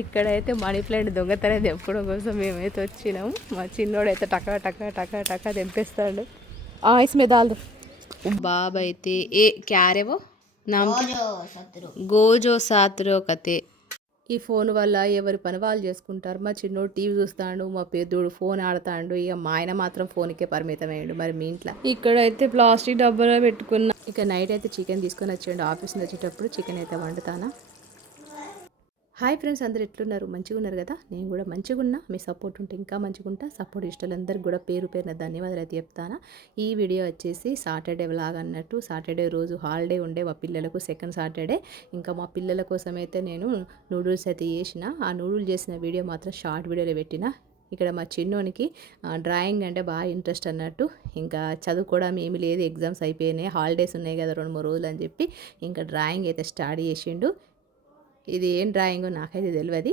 ఇక్కడైతే money plant దొంగతనం తెంపడం కోసం మేమైతే వచ్చినాం. మా చిన్నోడైతే టకా టకా టకా టకా తెంపేస్తాడు. इसमें डाल दो. बाब అయితే ఏ క్యారేవో నామ్ గోజో సాత్రో కతే. ఈ ఫోన్ వల్ల ఎవరి పని వాళ్ళు చేసుకుంటారు. మా చిన్నోడు టీవీ చూస్తాడు, మా పెద్దోడు ఫోన్ ఆడతాడు. ఇక మా ఆయన మాత్రం ఫోన్కే పరిమితం అయ్యాడు. మరి మీ ఇంట్లో ఇక్కడైతే ప్లాస్టిక్ డబ్బాలో పెట్టుకున్నా. ఇక నైట్ అయితే చికెన్ తీసుకొని వచ్చాడు. ఆఫీస్ నుంచి వచ్చేటప్పుడు చికెన్ అయితే వండుతానా. హాయ్ ఫ్రెండ్స్, అందరు ఎట్లున్నారు? మంచిగా ఉన్నారు కదా? నేను కూడా మంచిగా ఉన్నా. మీ సపోర్ట్ ఉంటే ఇంకా మంచిగా ఉంటా. సపోర్ట్ ఇష్టాలందరికీ కూడా పేరు పేరున ధన్యవాదాలు అయితే చెప్తాను. ఈ వీడియో వచ్చేసి సాటర్డే వ్లాగ్ అన్నట్టు. సాటర్డే రోజు హాలిడే ఉండే మా పిల్లలకు, సెకండ్ సాటర్డే. ఇంకా మా పిల్లల కోసం అయితే నేను నూడిల్స్ అయితే చేసిన. ఆ నూడిల్స్ చేసిన వీడియో మాత్రం షార్ట్ వీడియోలో పెట్టిన. ఇక్కడ మా చిన్నోనికి డ్రాయింగ్ అంటే బాగా ఇంట్రెస్ట్ అన్నట్టు. ఇంకా చదువుకోవడం ఏమీ లేదు, ఎగ్జామ్స్ అయిపోయినాయి, హాలిడేస్ ఉన్నాయి కదా 2-3 రోజులు అని చెప్పి ఇంకా డ్రాయింగ్ అయితే స్టార్ట్ చేసిండు. ఇది ఏం డ్రాయింగో నాకైతే తెలియదు.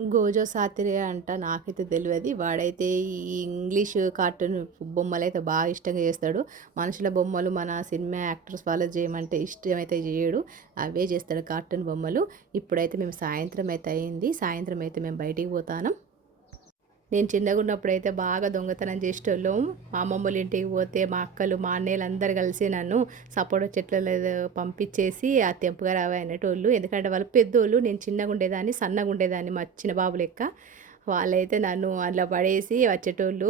గోజో సాతిరే అంట, నాకైతే తెలియదు. వాడైతే ఈ ఇంగ్లీష్ కార్టూన్ బొమ్మలు అయితే బాగా ఇష్టంగా చేస్తాడు. మనుషుల బొమ్మలు మన సినిమా యాక్టర్స్ వాళ్ళు చేయమంటే ఇష్టమైతే చేయడు, అవే చేస్తాడు కార్టూన్ బొమ్మలు. ఇప్పుడైతే మేము సాయంత్రం అయితే అయింది. సాయంత్రం అయితే మేము బయటికి పోతాను. నేను చిన్నగా ఉన్నప్పుడు అయితే బాగా దొంగతనం చేసేటోళ్ళం. మా అమ్మమ్మల ఇంటికి పోతే మా అక్కలు, మా అన్నయ్యలు అందరు కలిసి నన్ను సపోటా చెట్లలో పంపించేసి ఆ తెంపుగా రావా అనేటోళ్ళు. ఎందుకంటే వాళ్ళు పెద్దోళ్ళు, నేను చిన్నగా ఉండేదాన్ని, సన్నగా ఉండేదాన్ని, మా చిన్న బాబు లెక్క. వాళ్ళైతే నన్ను అట్లా పడేసి వచ్చేటోళ్ళు.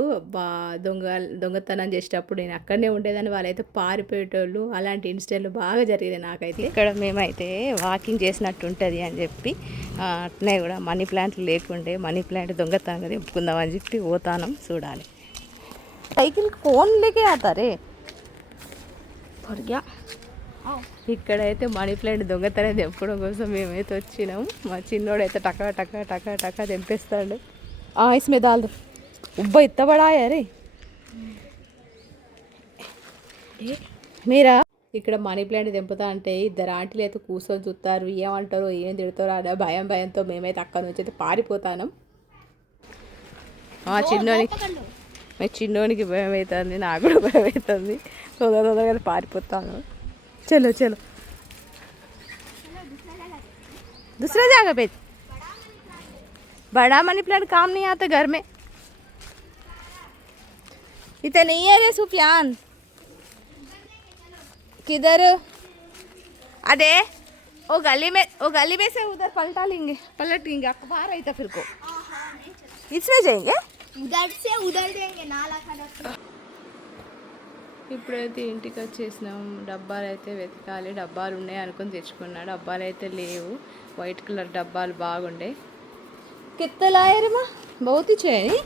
దొంగతనం చేసేటప్పుడు నేను అక్కడనే ఉండేదాన్ని, వాళ్ళైతే పారిపోయేటోళ్ళు. అలాంటి ఇన్సిడెంట్లు బాగా జరిగేది నాకైతే. ఇక్కడ మేమైతే వాకింగ్ చేసినట్టు ఉంటుంది అని చెప్పి అట్నే కూడా మనీ ప్లాంట్ లేకుండే మనీ ప్లాంట్ దొంగతనంగా తెంపుకుందామని చెప్పి పోతానం. చూడాలి. సైకిల్కి ఫోన్ లేకే ఆతారే. ఇక్కడైతే మనీ ప్లాంట్ దొంగతనం తెంపడం కోసం మేమైతే వచ్చినాం. మా చిన్నోడైతే టకా టకా టకా టకా తెంపేస్తాడు. इसमें डाल दो. ఉబ్బ ఇత్త బడా అరే మీరా. ఇక్కడ మనీ ప్లాంట్ తెంపుతా అంటే ఇద్దరు ఆంటీలు అయితే కూర్చొని చూస్తారు. ఏమంటారో ఏం తిడతారో అనే భయంతో మేమైతే అక్కడి నుంచి అయితే పారిపోతాను. చిన్నోనికి భయం అవుతుంది, నాకు కూడా భయం అవుతుంది. తొందరగా పారిపోతాను. चलो चलो दूसरा जगह पे. बड़ा मनी प्लांट काम नहीं आता घर में. इतना नहीं है रे सुफियान. किधर? अरे वो गली में से उधर पलटेंगे आपको बाहर आई था फिर को इसमें जाएंगे, उधर से उधर जाएंगे नाला का. ఇప్పుడైతే ఇంటికి వచ్చేసినాం. డబ్బాలు అయితే వెతకాలి. డబ్బాలు ఉన్నాయి అనుకుని తెచ్చుకున్నా. డబ్బాలు అయితే లేవు. వైట్ కలర్ డబ్బాలు బాగుండే. कितना लाए रे माँ? बहुत ही चाहिए.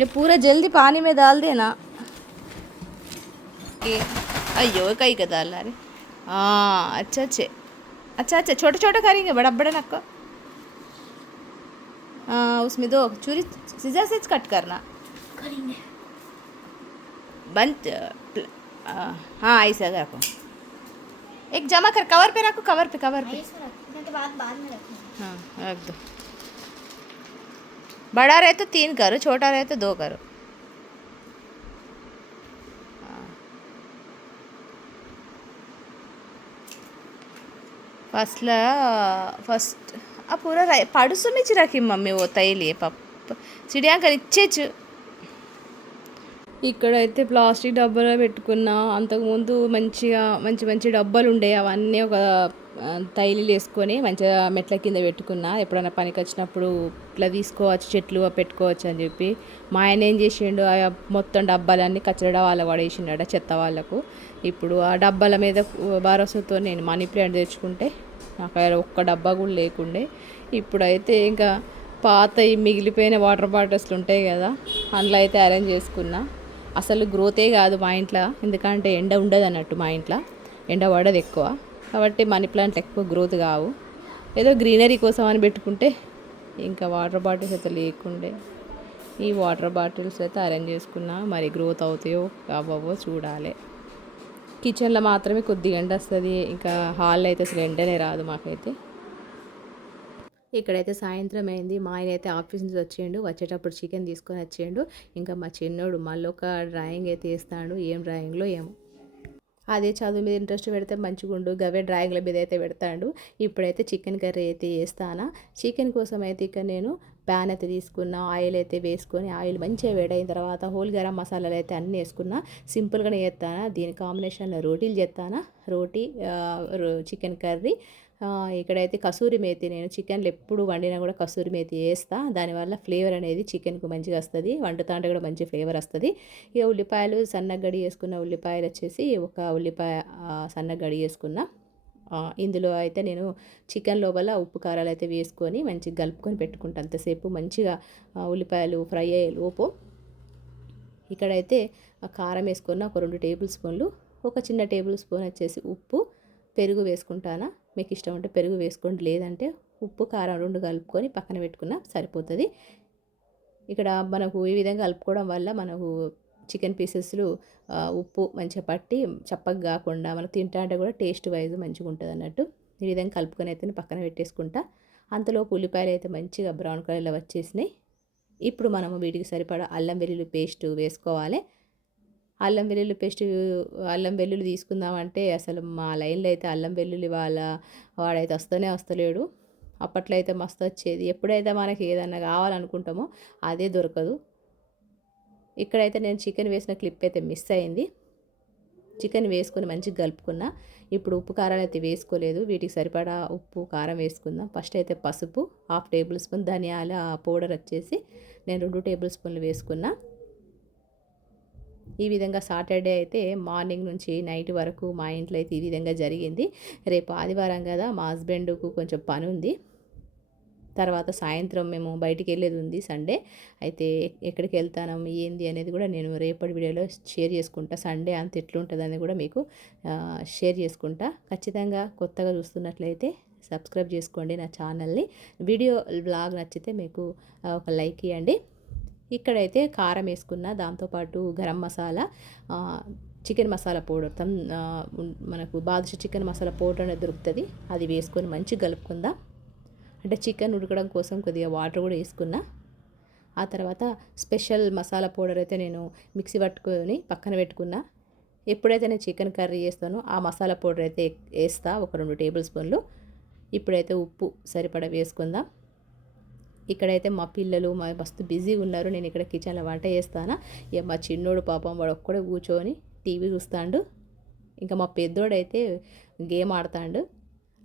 ये पूरा जल्दी पानी में डाल देना. अयो कई का डाल रहे. हाँ अच्छा छोटे छोटे करेंगे, बड़ा बड़ा नक्का. हाँ उसमें दो चूरी सीजर से कट करना. करेंगे बंद. हाँ ऐसे रखो. एक जमा कर कवर पे रखो. कवर पे बाद में रखो. हाँ रख दो. बड़ा रहे तो 3 करो, छोटा रहे तो 2 करो. फर्स्ट अब पूरा पड़ुसु में रखी मम्मी वो तैली पप्प चिड़िया कर इच्छेచ్చు. ఇక్కడైతే ప్లాస్టిక్ డబ్బాలో పెట్టుకున్నా. అంతకుముందు మంచి డబ్బాలు ఉండే, అవన్నీ ఒక తైలీలు వేసుకొని మంచిగా మెట్ల కింద పెట్టుకున్నా. ఎప్పుడైనా పనికి వచ్చినప్పుడు ఇట్లా తీసుకోవచ్చు, చెట్లు పెట్టుకోవచ్చు అని చెప్పి. మా ఆయన ఏం చేసిండు, మొత్తం డబ్బాలన్నీ కచ్చడా వాళ్ళ పడేసిండ, చెత్త వాళ్ళకు. ఇప్పుడు ఆ డబ్బాల మీద భరోసాతో నేను మనీ ప్లాంట్ తెచ్చుకుంటే నాకు ఒక్క డబ్బా కూడా లేకుండే. ఇప్పుడైతే ఇంకా పాత మిగిలిపోయిన వాటర్ బాటిల్స్లు ఉంటాయి కదా, అందులో అయితే అరేంజ్ చేసుకున్నా. అసలు గ్రోతే కాదు మా ఇంట్లో, ఎందుకంటే ఎండ ఉండదు అన్నట్టు. మా ఇంట్లో ఎండ పడదు ఎక్కువ, కాబట్టి మనీ ప్లాంట్ ఎక్కువ గ్రోత్ కావు. ఏదో గ్రీనరీ కోసం అని పెట్టుకుంటే ఇంకా వాటర్ బాటిల్స్ అయితే లేకుండే. ఈ వాటర్ బాటిల్స్ అయితే అరేంజ్ చేసుకున్నా. మరి గ్రోత్ అవుతాయో కావో చూడాలి. కిచెన్లో మాత్రమే కొద్దిగా ఎండ వస్తుంది, ఇంకా హాల్లో అయితే అసలు ఎండనే రాదు మాకైతే. ఇక్కడైతే సాయంత్రం అయింది. మా ఆయన అయితే ఆఫీస్ నుంచి వచ్చిండు. వచ్చేటప్పుడు చికెన్ తీసుకొని వచ్చిండు. ఇంకా మా చిన్నోడు మళ్ళీ ఒక డ్రాయింగ్ అయితే వేస్తాడు. ఏం డ్రాయింగ్లో ఏమో. అదే చదువు మీద ఇంట్రెస్ట్ పెడితే మంచిగుండు, గవే డ్రాయింగ్ల మీద అయితే పెడతాడు. ఇప్పుడైతే చికెన్ కర్రీ అయితే వేస్తానా. చికెన్ కోసం అయితే ఇక నేను ప్యాన్ అయితే తీసుకున్న, ఆయిల్ అయితే వేసుకొని ఆయిల్ మంచిగా వేడైన తర్వాత హోల్ గరం మసాలాలు అయితే అన్నీ వేసుకున్నా. సింపుల్గానే చేస్తానా. దీని కాంబినేషన్లో రోటీలు చేస్తానా. రోటీ చికెన్ కర్రీ. ఇక్కడైతే కసూరి మేతి, నేను చికెన్లు ఎప్పుడు వండినా కూడా కసూరి మేతి వేస్తా. దానివల్ల ఫ్లేవర్ అనేది చికెన్కు మంచిగా వస్తుంది, వండుతా అంటే కూడా మంచి ఫ్లేవర్ వస్తుంది. ఇక ఉల్లిపాయలు సన్నగా గడి వేసుకున్న, ఉల్లిపాయలు వచ్చేసి ఒక ఉల్లిపాయ సన్నగా గడి వేసుకున్న. ఇందులో అయితే నేను చికెన్ లోపల ఉప్పు కారాలు అయితే వేసుకొని మంచిగా కలుపుకొని పెట్టుకుంటాను. అంతసేపు మంచిగా ఉల్లిపాయలు ఫ్రై అయ్యే లోపు ఇక్కడైతే కారం వేసుకున్న ఒక 2 టేబుల్ స్పూన్లు, ఒక చిన్న టేబుల్ స్పూన్ వచ్చేసి ఉప్పు, పెరుగు వేసుకుంటానా. మీకు ఇష్టం ఉంటే పెరుగు వేసుకోండి, లేదంటే ఉప్పు కారం 2 కలుపుకొని పక్కన పెట్టుకున్న సరిపోతుంది. ఇక్కడ మనకు ఈ విధంగా కలుపుకోవడం వల్ల మనకు చికెన్ పీసెస్లు ఉప్పు మంచిగా పట్టి చప్పగా కాకుండా మనం తింటా అంటే కూడా టేస్ట్ వైజ్ మంచిగా ఉంటుంది అన్నట్టు. ఈ విధంగా కలుపుకొని అయితే పక్కన పెట్టేసుకుంటా. అంతలోపు ఉల్లిపాయలు అయితే మంచిగా బ్రౌన్ కలర్లో వచ్చేసినాయి. ఇప్పుడు మనము వీటికి సరిపడా అల్లం వెల్లుల్లి పేస్ట్ వేసుకోవాలి. అల్లం వెల్లుల్లి తీసుకుందామంటే అసలు మా లైన్లో అయితే అల్లం వెల్లుల్లి వాడైతే వస్తలేడు. అప్పట్లో అయితే మస్తు వచ్చేది. ఎప్పుడైతే మనకి ఏదన్నా కావాలనుకుంటామో అదే దొరకదు. ఇక్కడైతే నేను చికెన్ వేసిన క్లిప్ అయితే మిస్ అయింది. చికెన్ వేసుకొని మంచిగా కలుపుకున్నా. ఇప్పుడు ఉప్పు కారాలు అయితే వేసుకోలేదు. వీటికి సరిపడా ఉప్పు కారం వేసుకుందాం. ఫస్ట్ అయితే పసుపు 1/2 టేబుల్ స్పూన్, ధనియాల పౌడర్ వచ్చేసి నేను 2 టేబుల్ స్పూన్లు వేసుకున్నా. ఈ విధంగా సాటర్డే అయితే మార్నింగ్ నుంచి నైట్ వరకు మా ఇంట్లో అయితే ఈ విధంగా జరిగింది. రేపు ఆదివారం కదా, మా హస్బెండ్కు కొంచెం పని ఉంది. తర్వాత సాయంత్రం మేము బయటికి వెళ్ళేది ఉంది సండే. అయితే ఎక్కడికి వెళ్తాను ఏంది అనేది కూడా నేను రేపటి వీడియోలో షేర్ చేసుకుంటా. సండే అంత ఎట్లుంటుందని కూడా మీకు షేర్ చేసుకుంటా. ఖచ్చితంగా కొత్తగా చూస్తున్నట్లయితే సబ్స్క్రైబ్ చేసుకోండి నా ఛానల్ని. వీడియో బ్లాగ్ నచ్చితే మీకు ఒక లైక్ ఇవ్వండి. ఇక్కడైతే కారం వేసుకున్న, దాంతోపాటు గరం మసాలా, చికెన్ మసాలా పౌడర్, మనకు బాదుషా చికెన్ మసాలా పౌడర్ అనేది దొరుకుతుంది, అది వేసుకొని మంచిగా కలుపుకుందాం. అంటే చికెన్ ఉడకడం కోసం కొద్దిగా వాటర్ కూడా వేసుకున్నా. ఆ తర్వాత స్పెషల్ మసాలా పౌడర్ అయితే నేను మిక్సీ పట్టుకొని పక్కన పెట్టుకున్నా. ఎప్పుడైతే నేను చికెన్ కర్రీ చేస్తానో ఆ మసాలా పౌడర్ అయితే వేస్తా, ఒక 2 టేబుల్ స్పూన్లు. ఇప్పుడైతే ఉప్పు సరిపడా వేసుకుందాం. ఇక్కడైతే మా పిల్లలు మస్తు బిజీగా ఉన్నారు. నేను ఇక్కడ కిచెన్లో వంట చేస్తానా. ఇక మా చిన్నోడు పాపం వాడు ఒక్కడే కూర్చొని టీవీ చూస్తాడు. ఇంకా మా పెద్దోడైతే గేమ్ ఆడతాడు.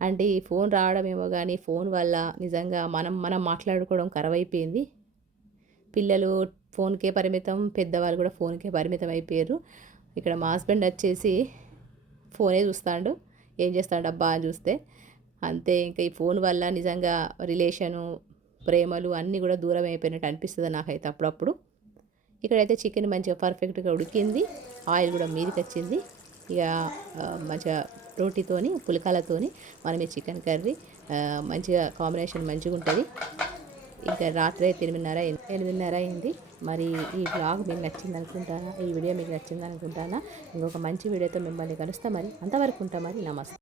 అంటే ఈ ఫోన్ రావడమేమో కానీ ఫోన్ వల్ల నిజంగా మనం మాట్లాడుకోవడం కరువైపోయింది. పిల్లలు ఫోన్కే పరిమితం, పెద్దవాళ్ళు కూడా ఫోన్కే పరిమితం అయిపోయారు. ఇక్కడ మా హస్బెండ్ వచ్చేసి ఫోనే చూస్తాడు. ఏం చేస్తాడు అబ్బా అని చూస్తే అంతే. ఇంకా ఈ ఫోన్ వల్ల నిజంగా రిలేషను, ప్రేమలు అన్నీ కూడా దూరం అయిపోయినట్టు అనిపిస్తుంది నాకైతే అప్పుడప్పుడు. ఇక్కడైతే చికెన్ మంచిగా పర్ఫెక్ట్గా ఉడికింది, ఆయిల్ కూడా మీదకి వచ్చింది. ఇక మంచిగా రోటీతోని పులకాలతోని మనం ఈ చికెన్ కర్రీ మంచిగా కాంబినేషన్ మంచిగా ఉంటుంది. ఇంకా రాత్రి 8:30 అయింది. మరి ఈ బ్లాగ్ మీకు నచ్చింది అనుకుంటానా, ఈ వీడియో మీకు నచ్చింది అనుకుంటానా. ఇంకొక మంచి వీడియోతో మిమ్మల్ని కలుస్తా. మరి అంతవరకు ఉంటా. మరి నమస్తే.